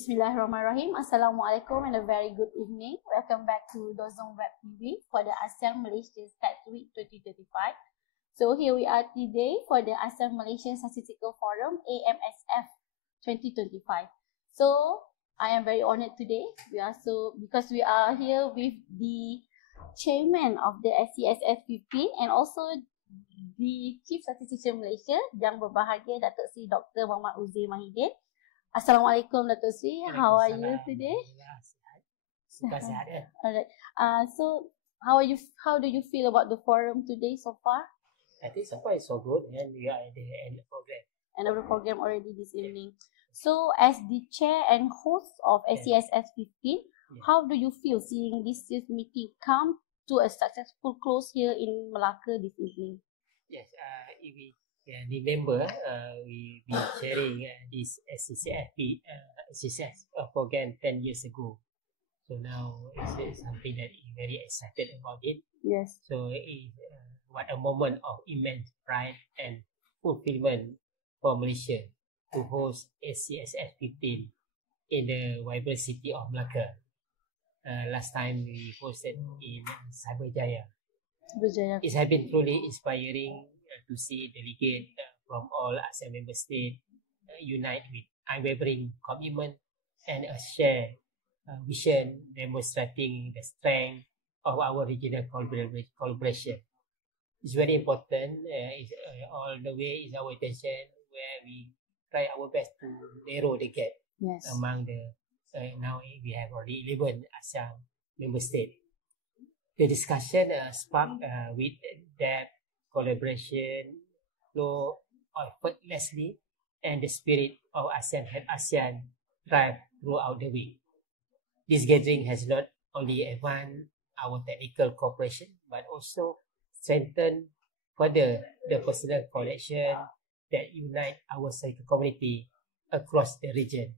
Bismillahirrahmanirrahim. Assalamualaikum and a very good evening. Welcome back to Dozong Web TV for the ASEAN Malaysia Stats Week 2025. So here we are today for the ASEAN Malaysian Statistical Forum AMSF 2025. So I am very honored today. Because we are here with the chairman of the SCSS 15 and also the Chief Statistician Malaysia yang berbahagia Datuk Seri Dr. Muhammad Uzair Mahidin. Assalamualaikum Datuk Sri. How are you today? Alright. So how do you feel about the forum today so far? I think so far it's so good, and we are at the end of the program. End of the program already this evening. So as the chair and host of SCSS 15, how do you feel seeing this meeting come to a successful close here in Malacca this evening? Yes, if we remember, we been sharing this SCSS program 10 years ago. So now it's something that is very excited about it. Yes. So it's what a moment of immense pride and fulfillment for Malaysia to host SCSS 15 in the vibrant city of Malacca. Last time we hosted in Cyberjaya. It has been truly inspiring to see delegates from all ASEAN member states unite with unwavering commitment and a shared vision, demonstrating the strength of our regional collaboration. It's very important. All the way is our attention where we try our best to narrow the gap among the now we have already 11 ASEAN member states. The discussion sparked with that collaboration flow effortlessly, and the spirit of ASEAN help ASEAN thrive throughout the week. This gathering has not only advanced our technical cooperation but also strengthened further the personal connection that unite our social community across the region.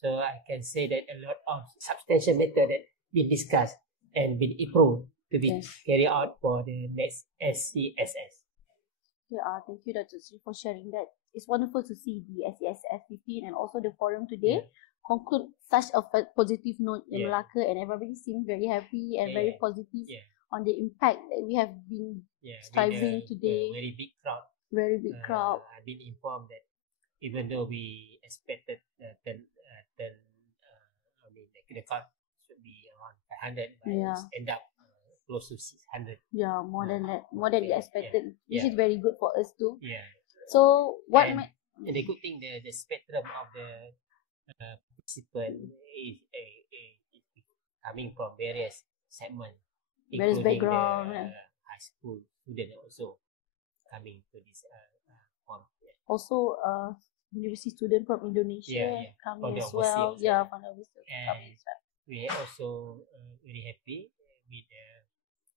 So I can say that a lot of substantial matter that been discussed and been improved to be carried out for the next SCSS. Thank you Dr. Sri for sharing that. It's wonderful to see the SCSS 15 and also the forum today conclude such a positive note in Malacca, and everybody seems very happy and very positive on the impact that we have been striving today. Very big crowd. Very big crowd. I've been informed that even though we expected the crowd should be around 500, but it's end up close to 600. Yeah, more than that, more than we expected, which is very good for us too. Yeah. So what? And the good thing, the spectrum of the participant is coming from various segments, various background. The high school student also coming to this form. Also, university student from Indonesia coming as well. Yeah, from overseas coming as well. We are also very happy with the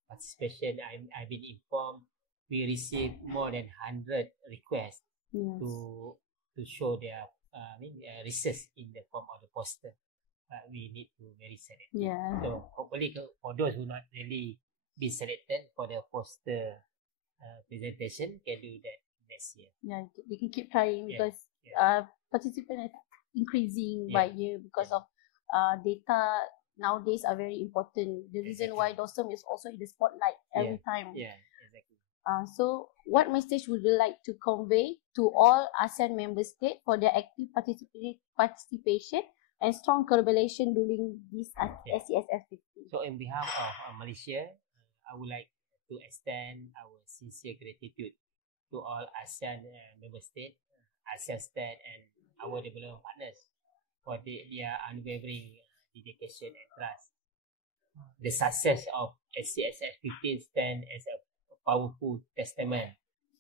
participation. I've been informed we received more than 100 requests to show their research in the form of the poster. We need to very select. So hopefully for those who not really be selected for the poster presentation can do that next year. Yeah, they can keep trying because participants are increasing by year because of data nowadays are very important. The reason why DOSM is also in the spotlight every time. Yeah, exactly. So what message would you like to convey to all ASEAN member states for their active participation and strong collaboration during this SCSS 15? So in behalf of Malaysia, I would like to extend our sincere gratitude to all ASEAN member states, ASEAN Stat and our development partners for their unwavering dedication and trust. The success of SCSS 15 stands as a powerful testament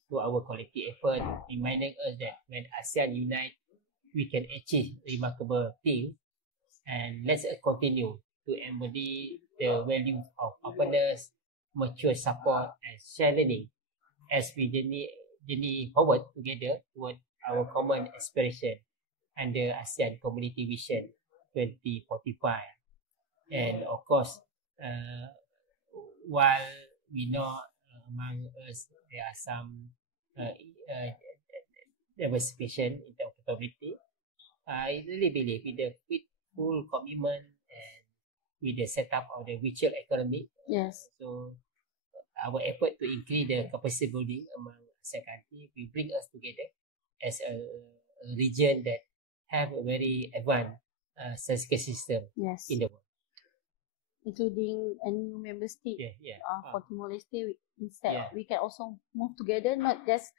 to our collective effort, reminding us that when ASEAN unite, we can achieve remarkable things. And let's continue to embody the values of openness, mutual support, and shared learning as we journey forward together toward our common aspiration under ASEAN Community Vision 2045. And of course, while we know among us there are some diversification in terms of capability, I really believe with full commitment and with the setup of the virtual economy. Yes. So our effort to increase the capacity building among ASEAN countries will bring us together as a region that have a very advanced statistical system Yes. in the world. Including a new member state Yeah. for Timor-Leste. Instead, Yeah. we can also move together, not just,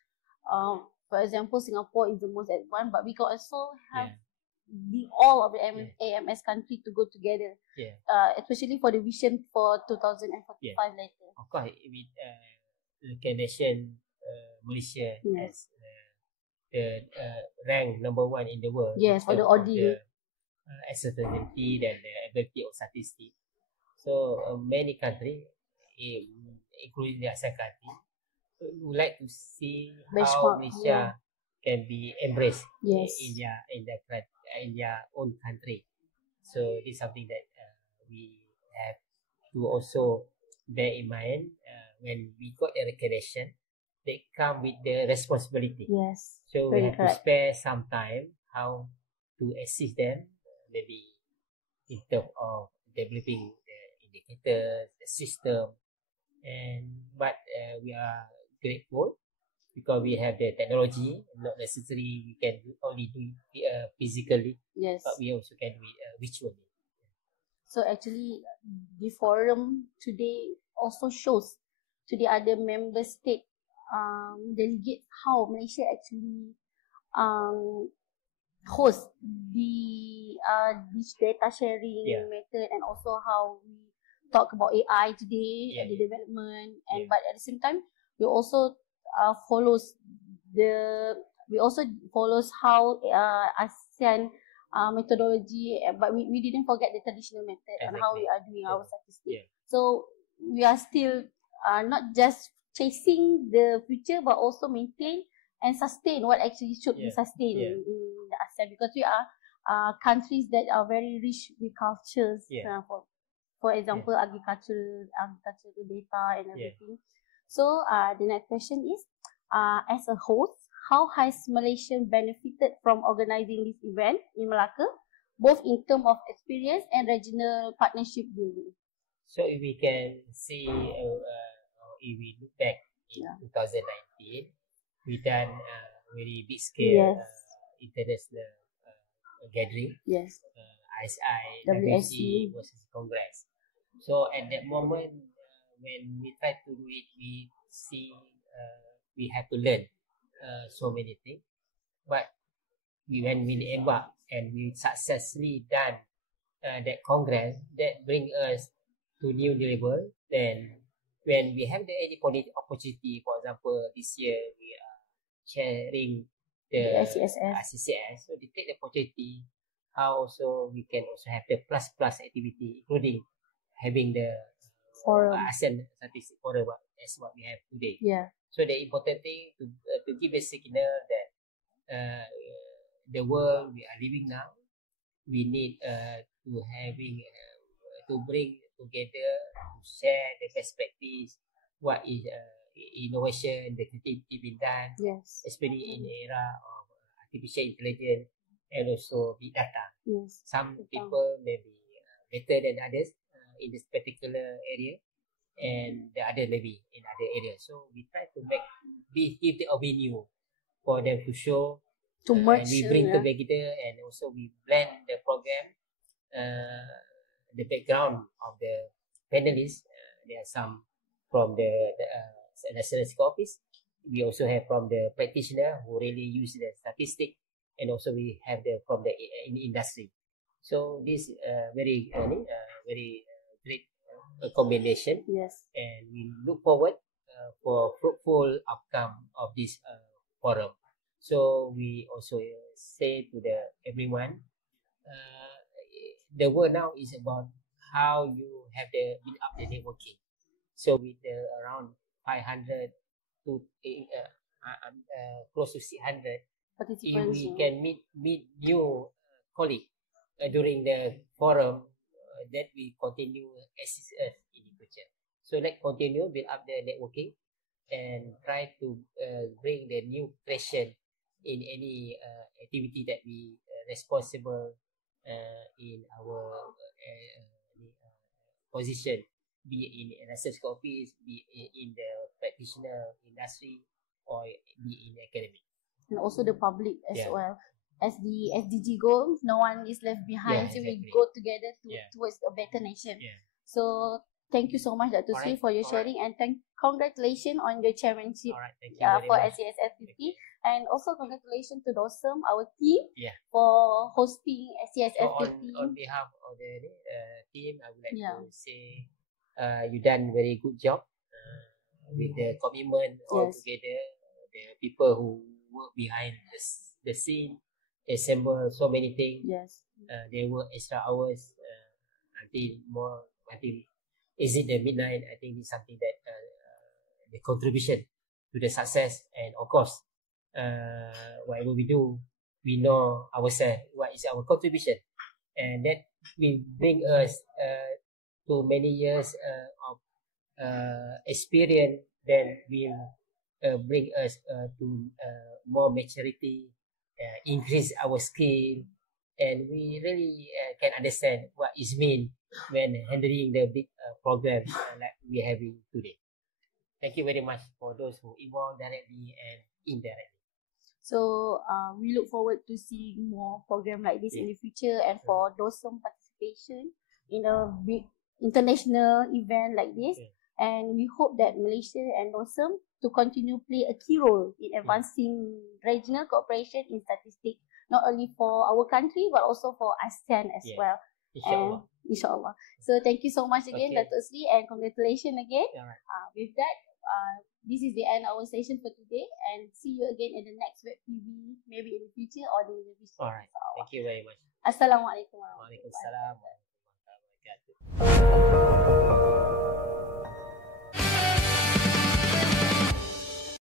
for example, Singapore is the most advanced, but we can also have all of the AMS country to go together. Yeah. Especially for the vision for 2045 later. Of course, with the nation Malaysia Yes. has the rank number 1 in the world. Yes, for the auditing. Accessibility and the ability of statistics. So many countries, including the ASEAN country, would like to see how Malaysia can be embraced in their own country. So this is something that we have to also bear in mind when we got the recognition. They come with the responsibility. Yes. So we have to spare some time how to assist them, maybe in terms of developing the indicators, the system, but we are grateful because we have the technology. Not necessarily we can only do it physically, but we also can do it virtually. So actually, the forum today also shows to the other member state delegates how Malaysia actually host this data sharing method, and also how we talk about AI today, the development, and but at the same time we also follows how ASEAN methodology, but we didn't forget the traditional method and how we are doing our statistics. So we are still not just chasing the future, but also maintain and sustain what actually should be sustained in the ASEAN, because we are countries that are very rich with cultures. For example, agricultural data and everything. So the next question is, as a host, how has Malaysia benefited from organizing this event in Malacca, both in terms of experience and regional partnership building? So if we can see, if we look back in 2019, we done very big scale international gathering. ISI, WSC versus Congress. So at that moment, when we try to do it, we see we have to learn so many things. But when we embark and we successfully done that Congress, that bring us to new level. Then when we have any opportunity, for example, this year we are sharing the ICCS, so they take the opportunity how also we can also have the plus activity, including having the ASEAN Statistics Forum as what we have today. So the important thing to give a signal that the world we are living now, we need to bring together, to share the perspectives, what is innovation, the creativity being done, especially in the era of artificial intelligence and also big data. Some people may be better than others in this particular area, and the other maybe in other areas. So we try to give the avenue for them to show, and we bring together, and also we blend the program, the background of the panelists. There are some from the National Statistics Office. We also have from the practitioner who really use the statistic, and also we have from the industry. So this very great combination. And we look forward for fruitful outcome of this forum. So we also say to everyone, the world now is about how you have build up the networking. So with around 500 to close to 600, if we can meet new colleagues during the forum, that we continue assist us in the future. So let's continue build up the networking and try to bring the new passion in any activity that we responsible in our position, be it in research office, be it in the practitioner industry, or be in academic. And also the public as Yeah. well. As the SDG goals, no one is left behind. Yeah, So we exactly. go together Yeah. towards a better nation. Yeah. So thank you so much, Dr. Sri, Alright, for your alright. sharing, and congratulations on your chairmanship All right, thank you very for much. SCSF 50, Okay. and also congratulations to DOSM, our team, Yeah. for hosting SCSF So 50. on behalf of the team, I would like Yeah. to say you done very good job with the commitment all Yes. together. The people who work behind the scene, assemble so many things. Yes. They work extra hours until is it the midnight. I think it's something that the contribution to the success, and of course whatever we do, we know ourselves what is our contribution, and that will bring us to many years of experience, then will bring us to more maturity, increase our skill, and we really can understand what is mean when handling the big programs like we having today. Thank you very much for those who involved directly and indirectly. So we look forward to seeing more program like this in the future, and for DOSM participation in a big international event like this. Yeah. And we hope that Malaysia and DOSM to continue play a key role in advancing regional cooperation in statistics, not only for our country but also for ASEAN as Yeah. well. Inshallah. Inshallah. So thank you so much again, Okay. Dr. Sri, and congratulations again. Alright. With that, this is the end of our session for today, and see you again in the next web TV, maybe in the future or in the future. Alright. Thank you very much. Assalamualaikum warahmatullahi Waalaikumsalam warahmatullahi wabarakatuh.